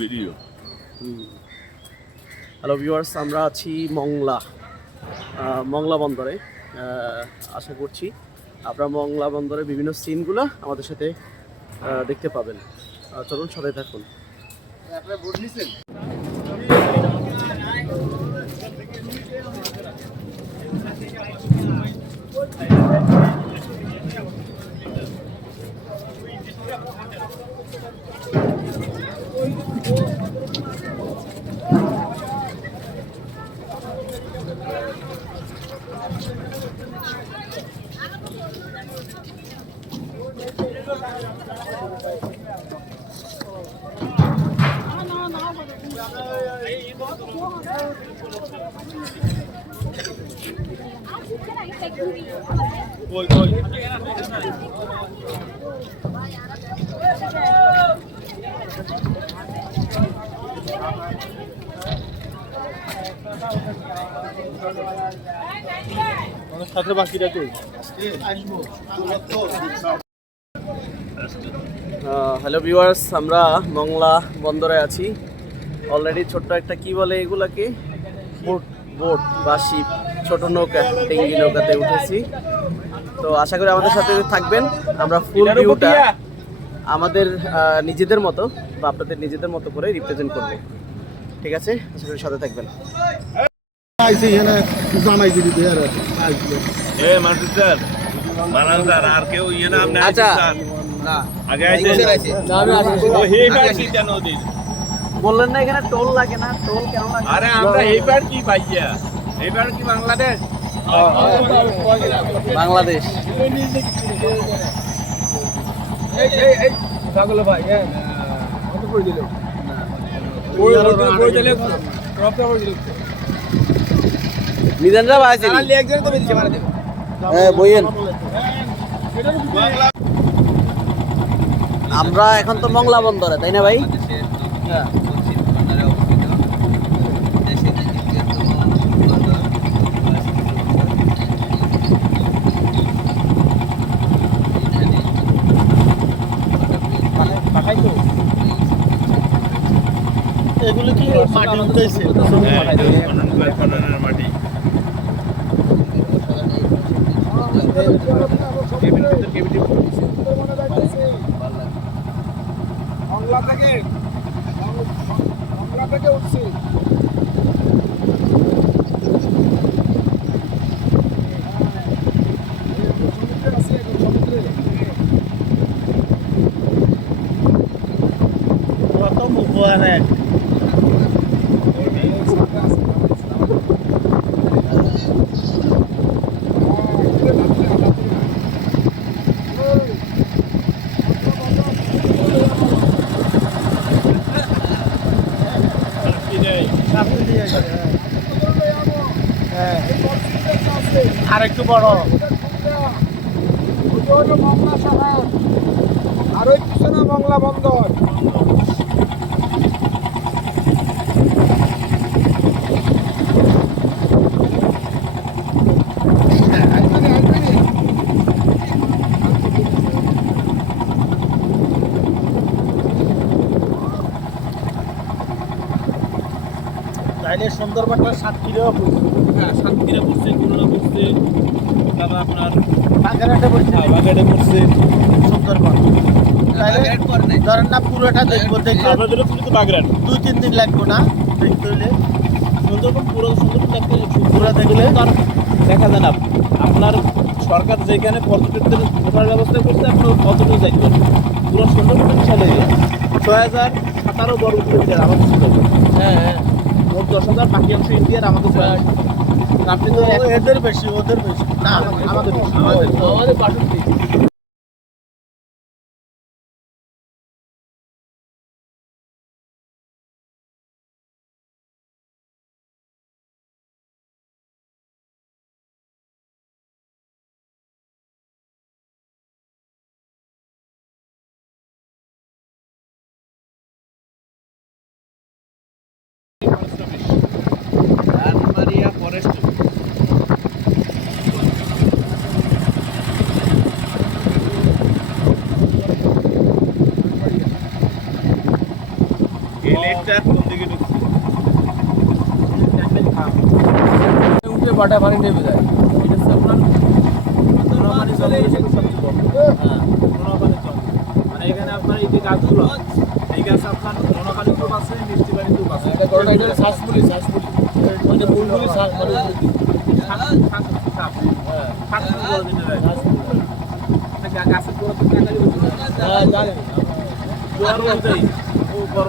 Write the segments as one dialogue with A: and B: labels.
A: Video
B: hello viewers আমরা আছি মংলা মংলা বন্দরে আশা করছি আপনারা মংলা বন্দরের বিভিন্ন সিনগুলো আমাদের সাথে দেখতে পাবেন। চলুন সাথে থাকুন। Rồi, rồi.
C: সাথে বাকিটা কই
B: হ্যালো ভিউয়ার্স আমরা মংলা বন্দরে আছি। অলরেডি ছোট্ট একটা কি বলে এগুলাকে? বোট। বোট বা শিপ। ছোট নৌকা টেঙ্গি নৌকাতে উঠেছি। তো আশা করি আমাদের সাথে থাকবেন। আমরা ফুল ভিউটা আমাদের নিজেদের মতো বা আপনাদের নিজেদের মতো করে রিপ্রেজেন্ট করব। ঠিক আছে আশা করি সাথে থাকবেন
C: আইছে এখানে জামাই দিদি দেয়ার আইছিল
A: এ মাসুদ স্যার মানাল স্যার আর কেউ ইয়ে নাম নেই
B: আচ্ছা।
A: স্যার আগে আইছে ও হে পাচ্ছি কেন দিন
B: বললেন না এখানে টোল লাগে না টোল কেন লাগে
A: আরে আমরা এইবার কি পাইয়া এইবার কি বাংলাদেশ
B: বাংলাদেশ
C: এই এই এই ছাগল ভাই হ্যাঁ কত করে দিল ওই ওই দিলে ক্রপটা করে দিল
B: মিজানরা হ্যাঁ বইয়েন। আমরা এখন তো মংলা বন্দরে তাই না ভাই? হ্যাঁ।
C: এগুলো কি মাটি?
A: হ্যাঁ করে খননের মাটি।
C: বাংলা থেকে। বাংলা থেকে উঠছে কত মুবারক আর একটু বড়। মংলা শহর আর ওই পিছনে মংলা বন্দর। তাইলে সুন্দরবনটা সাত কিলো
A: হ্যাঁ শান্তিরে পড়ছে কুরুলা পড়ছে তারপর আপনার
C: বাগেরহাটে বলছি
A: বাগাড়ে পড়ছে।
C: সুন্দরবন ধরেন না পুরোটা দেখব দেখলে
A: আপনাদের পুরো তো
C: দুই তিন দিন লাগবো না। দেখতে হলে
A: সুন্দরবন পুরো সুন্দরবন দেখতে
C: পুরো দেখলে
A: দেখা যায় না আপনার সরকার যেখানে পর্যটকদের ঢোকার ব্যবস্থা করছে আপনি কতটুকু যাইতে পারবেন পুরো সুন্দরবন বিশাল এরিয়া ছয় হাজার সাতারো বর্গ কিলোমিটার আমাদের সুন্দরবন।
C: হ্যাঁ হ্যাঁ।
A: মোট দশ হাজার বাকি অংশ ইন্ডিয়ার আমাদের আপনি তো
C: এদের বেশি ওদের বেশি। না আমাদের
A: আমাদের আমাদের লেকটা কোন দিকে ঢুকছে?
D: উঠে বাটা পানি নেমে যায়।
A: এটা হচ্ছে আপনার হ্যাঁ মানে এখানে আপনার এই যে গাছগুলো এই গাছ আপনার নোনাপানি খুব আছে মিষ্টি পানি খুব আছে।
D: এটা করোনা এটা শ্বাসপুলি শ্বাসপুলি মানে বুলবুলি শ্বাস মানে
A: গাছের।
D: হ্যাঁ জানেন
A: জোয়ার অনুযায়ী। ও বড়।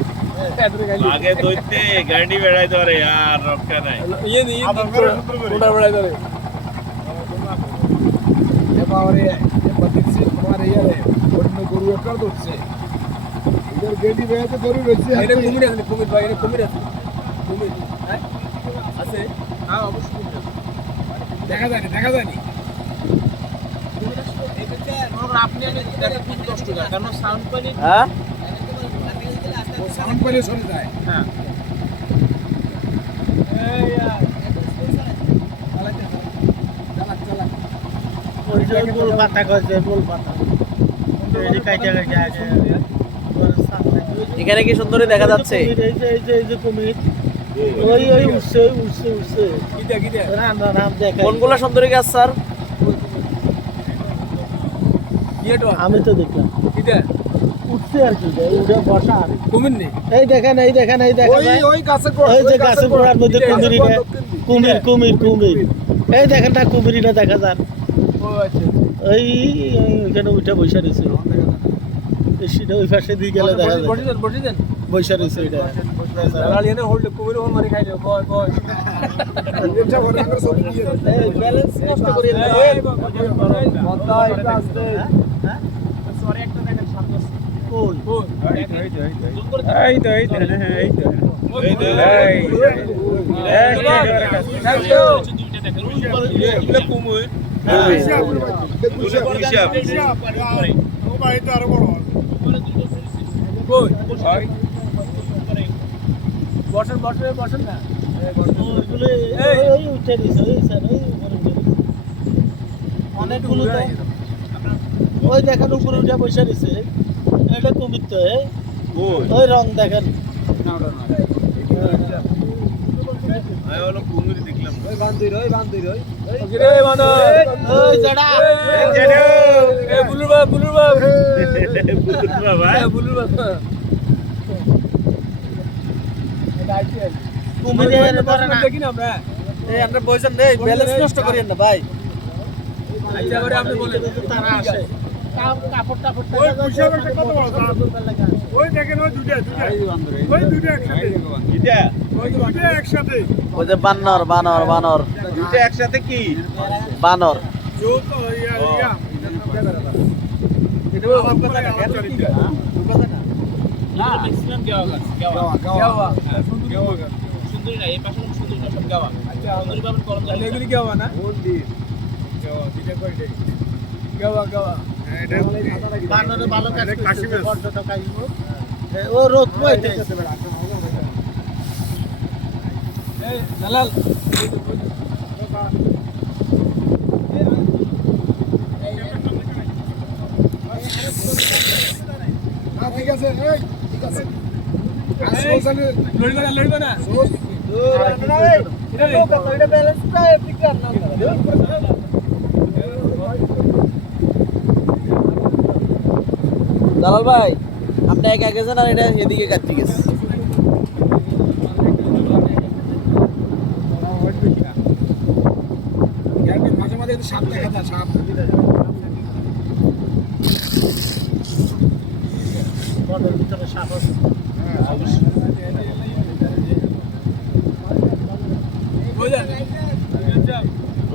A: আগে দৈত্যে গাড়ি বেড়াই ধরে আর রক্ষা নাই।
D: ইয়ে নি
E: করে।
D: কোটা বড়াই ধরে। এবারে দেখছি তোমার ইয়ারে অন্য গরু একটা ধরছে। এদের গেডি বেয়াতে গরু রয়েছে এটা কুমির আছে কুমির ভাই এটা কুমির আছে। কুমির হ্যাঁ? আছে?
A: হ্যাঁ অবশ্যই
D: দেখা যায় দেখা যায়
A: আপনি আমি দেখা খুব কারণ সাউন্ড পানি
B: হ্যাঁ?
D: সাউন্ড পেলে সরে যায়
A: হ্যাঁ
E: পাতা করছে পাতা
B: এখানে কি সুন্দরী দেখা যাচ্ছে?
E: এই যে এই যে এই যে কুমির। ওই ওই উঠছে উঠছে উঠছে
B: কোনগুলো সুন্দরী গাছ স্যার?
D: ইয়েটো
E: আমি তো দেখলাম। উঠছে আর কি উঠে বসা
D: কুমির
E: এই দেখেন এই দেখেন এই দেখেন
D: ওই ওই গাছের
E: ওই যে গাছের গোড়ার মধ্যে কুমির কুমির কুমির কুমির এই দেখেন না কুমিরিটা দেখা যান
D: আচ্ছা
E: ওই ওই ওইখানে উঠে বসে রয়েছে সেটা ওই পাশে দিয়ে গেলে দেখা যায়
D: বসে যান বসে যান
E: বসে রয়েছে এটা
D: দালাল এনে হোল্ড কুমির ওর বয় বয় এটা বড় আঙ্গুর সব দিয়ে
E: এই ব্যালেন্স নষ্ট করিয়ে না
D: মদ্দা এটা আসতে
A: সরি একটা দেখেন সামনে আছে।
E: কই
A: জুম করে
D: এই তো এই তো এই তো বসেন বসেন বসেন না।
E: অনেকগুলো ওই দেখেন উপরে উঠে বসে দিছে এটা কুমির তো ওই রং দেখেন।
D: আমরা।
B: এই আমরা বলছেন ব্যালেন্স নষ্ট করিয়েন না ভাই।
D: আচ্ছা আপনি বলেন।
E: তারা আসে। কাপড় টাপড় ওই
F: দেখেন ওই দুটা দুটা ওই দুটা একসাথে।
A: এটা
F: দুটা একসাথে।
B: ওই যে বানর বানর বানর।
A: দুইটা একসাথে কি?
B: বানর।
F: ইয়া ইয়া।
A: সুন্দরী না এই পাশে সুন্দরী না সব গাওয়া। সুন্দরী পাবেন করম
D: তাহলে এগুলি গাওয়া না? গাওয়া গাওয়া।
E: বানরে ভালো কাজ করছে, পর্যটক আসব। ও রোদ পাইতেছে
D: এই দালাল। ঠিক আছে ঠিক আছে। লড়বে না লড়বে না।
B: দালাল ভাই আপনি একা গেছেন আর এটা এদিকে কাটতে গেছে।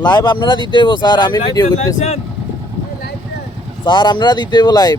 B: লাইভ আপনারা দিতে হইব স্যার আমি ভিডিও করতেছি। স্যার আপনারা দিতে হইব লাইভ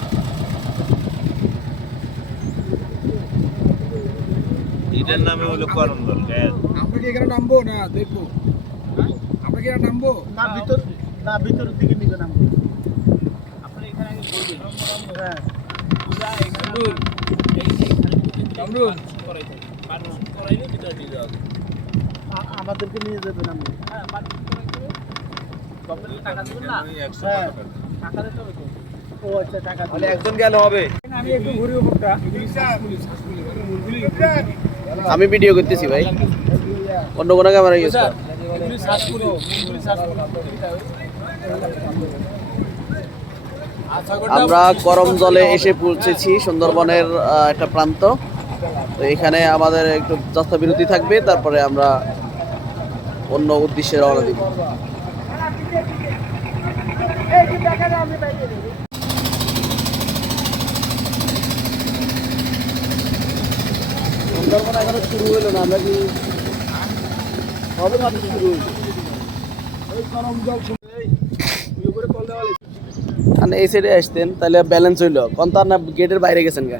F: এটার নামে হলো
D: আমরা কি এখানে নামবো? না দেখব। আমরা কি এখানে নামবো?
E: না ভিতর না ভিতরের দিকে নিবে না হ্যাঁ। আ- আমাদেরকে নিয়ে যাবেন আপনি হ্যাঁ ও আচ্ছা টাকা।
A: একজন গেলে হবে।
B: আমি ভিডিও করতেছি ভাই। অন্য কোনো ক্যামেরা ইউজ কর। আমরা গরম জলে এসে পৌঁছেছি সুন্দরবনের একটা প্রান্ত। তো এখানে আমাদের একটু যাত্রা বিরতি থাকবে, তারপরে আমরা অন্য উদ্দেশ্যে রওনা দিব। সুন্দরবন এখনও শুরু হলো না, আমরা কি হবে মাত্র শুরু এই সাইডে আসতেন, তাহলে ব্যালেন্স হইল। কোন তার না গেটের বাইরে গেছেন গা।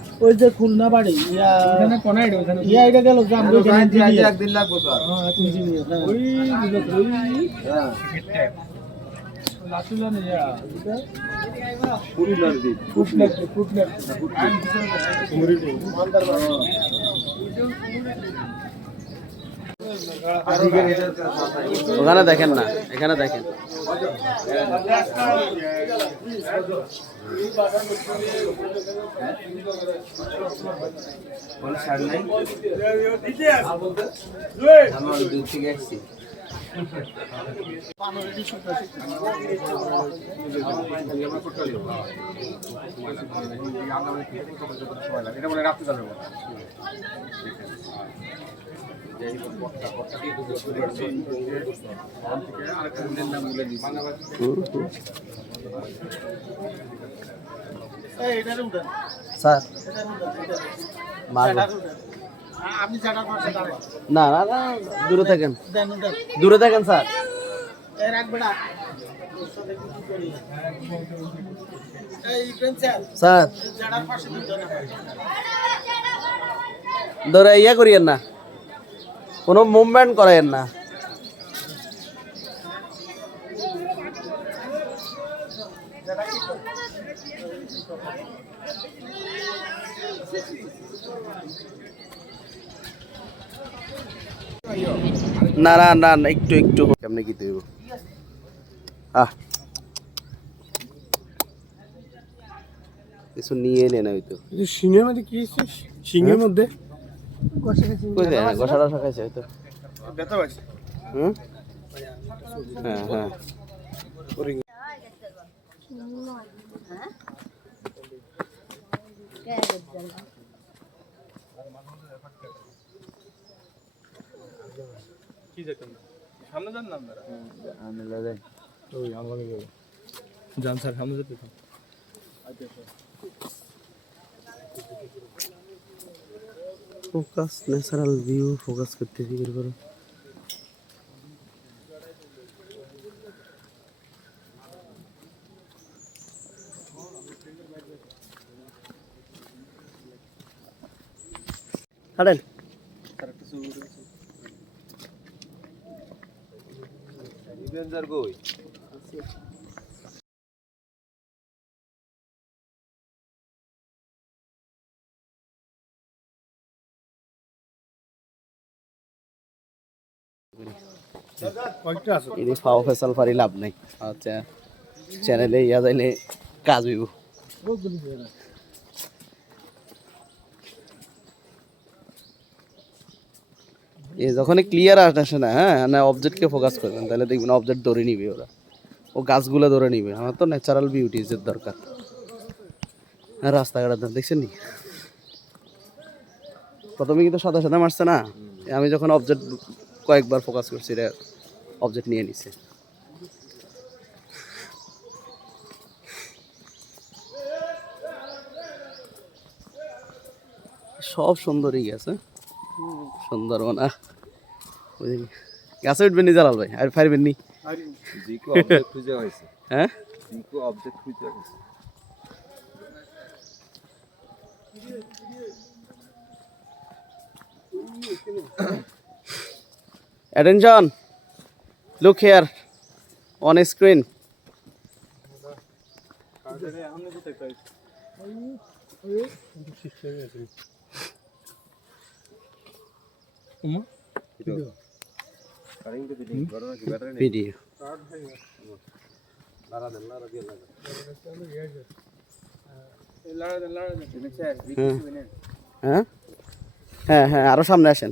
E: ওই যে খুলনা বাড়ি ইয়া ইয়া এটা গেল যে আমরা এখানে engineer।
A: একদিন লাগবো স্যার
E: হ্যাঁ, engineer, হ্যাঁ।
B: ওখানে দেখেন না এখানে দেখেন। স্যার
E: এটারে উঠান,
B: না না না দূরে থাকেন। দূরে থাকেন স্যার। স্যার। ধরে ইয়ে করিয়েন না। কোনো মুভমেন্ট করেন না। না না না না, একটু একটু। কেমনে কি দেব আহ। কিছু নিয়ে এলেন হয়তো।
D: সিংহের মধ্যে কি সিংহের মধ্যে?
B: না? গোসাটা খাইছে হয়তো। হুম? হ্যাঁ হ্যাঁ।
D: সামনে যান না আপনারা? ওই আমার যান স্যার সামনে যেতে থাক।
B: ফোকাস ন্যাচারাল ভিউ ফোকাস করতেছি বের করো হাঁটেন। এটি ফাও ফেসাল লাভ নাই। আচ্ছা চ্যানেলে ইয়া যাইলে কাজ হইব। এ যখনই ক্লিয়ার আসে না হ্যাঁ না অবজেক্টকে ফোকাস করবেন তাহলে দেখবেন অবজেক্ট ধরে নিবে ওরা। ও গাছগুলো ধরে নিবে। আমার তো ন্যাচারাল বিউটিজের দরকার। হ্যাঁ রাস্তাঘাট দেখছেন নি? প্রথমে কিন্তু সাদা সাদা মারছে না। আমি যখন অবজেক্ট কয়েকবার ফোকাস করছি এটা অবজেক্ট নিয়ে নিছে। সব সুন্দরই গেছে সুন্দরবন আহ বুঝলি? গাছে উঠবেন নি জালাল ভাই? আর পারবেন নি?
F: খুঁজে
B: হ্যাঁ?
F: জিকো object
B: Attention. Look here on screen. Video. হ্যাঁ হ্যাঁ হ্যাঁ আরও সামনে আসেন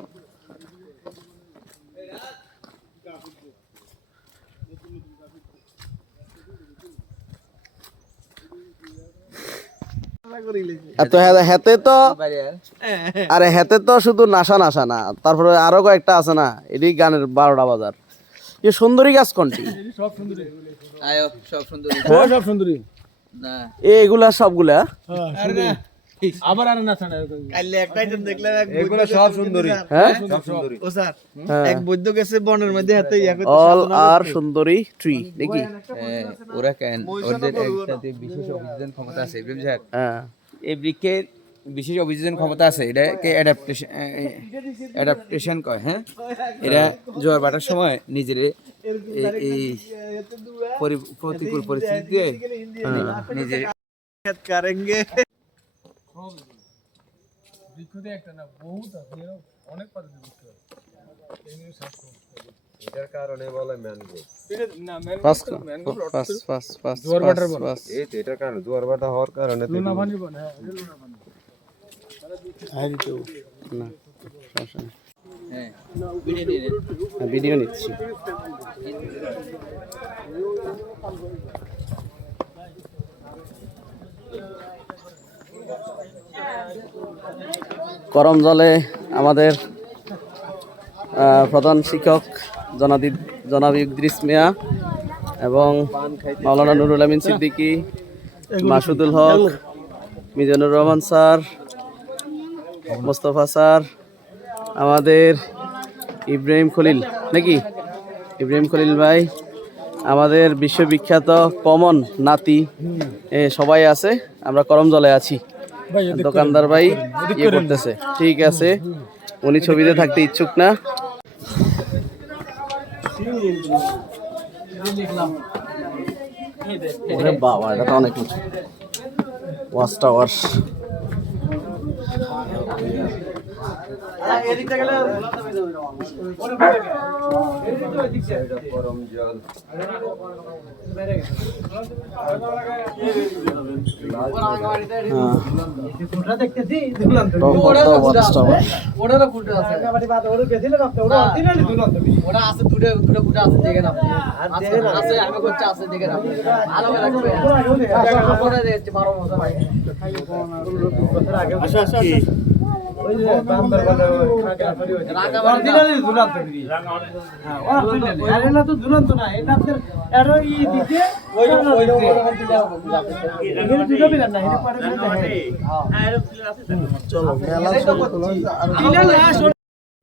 B: হ্যাঁ হেতে তো আরে। হেতে তো শুধু নাসা নাসা না তারপরে আরও কয়েকটা আছে না এটি গানের বারোটা বাজার। এ সুন্দরী গাছ কোনটি?
D: সব সুন্দরী
G: সব সুন্দর।
D: হ্যাঁ সব সুন্দরী।
B: এ এগুলা সবগুলা?
D: আবার আর না ছাড়া
E: কাইলে একটা দেখলাম এক
F: এগুলো সব সুন্দরী।
B: হ্যাঁ?
F: সব সুন্দরী।
E: ও স্যার
B: হ্যাঁ।
E: এক বৈদ্য গেছে বনের মধ্যে হাতে ইয়া করতে
B: অল আর সুন্দরী ট্রি নাকি
G: হ্যাঁ, ওরা কেন? ওদের একটাতে বিশেষ অভিযোজন ক্ষমতা আছে ইব্রাহিম স্যার?
B: হ্যাঁ।
G: এই বৃক্ষের বিশেষ অভিযোজন ক্ষমতা আছে এটাকে অ্যাডাপ্টেশন অ্যাডাপ্টেশন কয় হ্যাঁ? এরা জোয়ার বাটার সময় নিজের এই প্রতিকূল পরিস্থিতিতে নিজের
E: করেঙ্গে
D: বৃক্ষতে একটা না বহুত আছে। অনেক পদ্ধতি বৃক্ষ আছে এগুলো শ্বাস
F: এটার কারণে বলে ম্যানগ্রোভ
D: এটা না
B: forest
D: mangrove
B: forest forest forest
D: জোয়ার ভাটার বন।
F: এই তো এটার কারণে জোয়ার ভাটা হওয়ার কারণে
D: লুনা পানি হ্যাঁ পানি
G: ভিডিও নেন।
B: হ্যাঁ, গরম জলে আমাদের প্রধান শিক্ষক জনাদি জনাব ইদ্রিস মিয়া এবং মাওলানা নুরুল আমিন সিদ্দিকী, মাসুদুল হক, মিজানুর রহমান স্যার, মোস্তফা স্যার, আমাদের ইব্রাহিম খলিল, নাকি? ইব্রাহিম খলিল ভাই, আমাদের বিশ্ববিখ্যাত কমন নাতি সবাই আছে, আমরা করম জলে আছি। দোকানদার ভাই ইয়ে করতেছে। ঠিক আছে। উনি ছবিতে থাকতে ইচ্ছুক না। ওরে বাবা এটা তো অনেক উঁচু। Watch tower. ওয়াচ টাওয়ার
H: ঝুলন্ত না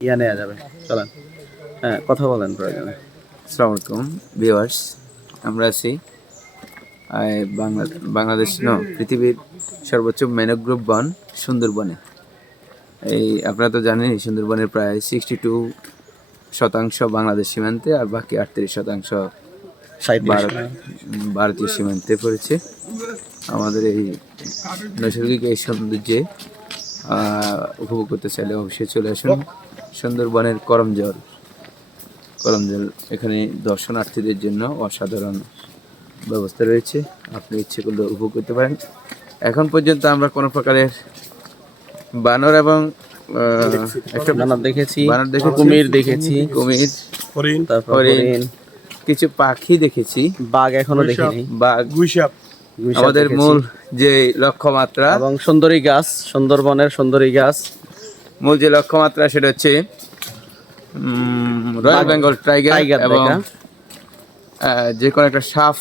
B: ইয়া নেওয়া যাবে চলেন হ্যাঁ কথা বলেন প্রয়োজনে
G: আসসালামু আলাইকুম ভিউয়ার্স আমরা আছি বাংলাদেশ ন পৃথিবীর সর্বোচ্চ ম্যানোগ্রোভ বন সুন্দরবনে এই আপনারা তো জানেন এই সুন্দরবনের প্রায় সিক্সটি টু শতাংশ বাংলাদেশ সীমান্তে আর বাকি আটত্রিশ শতাংশ ভারতীয় সীমান্তে পড়েছে। আমাদের এই নৈসর্গিক এই সৌন্দর্যে উপভোগ করতে চাইলে অবশ্যই চলে আসুন সুন্দরবনের করম জল করমজল এখানে দর্শনার্থীদের জন্য অসাধারণ ব্যবস্থা রয়েছে। আপনি ইচ্ছে করলে উপভোগ করতে পারেন। এখন পর্যন্ত আমরা কোনো প্রকারের বানর এবং আহ, একটা
B: বানর দেখেছি
G: বানর দেখেছি।
B: কুমির দেখেছি।
G: কুমির
B: তারপর
G: হরিণ,
B: হরিণ,
G: কিছু পাখি দেখেছি।
B: বাঘ এখনও দেখিনি।
G: বাঘ।
B: গুইসাপ।
G: আমাদের মূল যে লক্ষ্যমাত্রা।
B: এবং সুন্দরী গাছ সুন্দরবনের সুন্দরী গাছ।
G: মূল যে লক্ষ্যমাত্রা সেটা হচ্ছে রয়্যাল বেঙ্গল টাইগার এবং আহ, যে কোনো একটা সাপ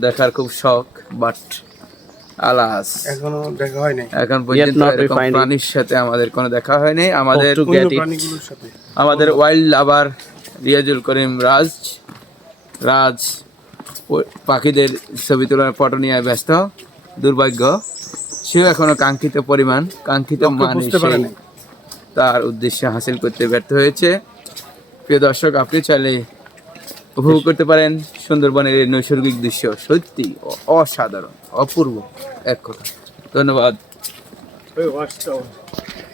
G: দেখার খুব শখ বাট আলাস।
I: এখনও দেখা হয় নাই
G: এখন পর্যন্ত এরকম প্রাণীর সাথে আমাদের কোনো দেখা হয়নি। আমাদের আমাদের ওয়াইল্ড লাভার রিয়াজুল করিম রাজ রাজ পাখিদের ছবি তোলার ফটো নিয়ে ব্যস্ত দুর্ভাগ্য। সেও এখনও কাঙ্ক্ষিত পরিমাণ কাঙ্ক্ষিত মান। তার উদ্দেশ্য হাসিল করতে ব্যর্থ হয়েছে। প্রিয় দর্শক আপনি চাইলে উপভোগ করতে পারেন সুন্দরবনের এই নৈসর্গিক দৃশ্য। সত্যি অসাধারণ। অপূর্ব এক কথা। ধন্যবাদ।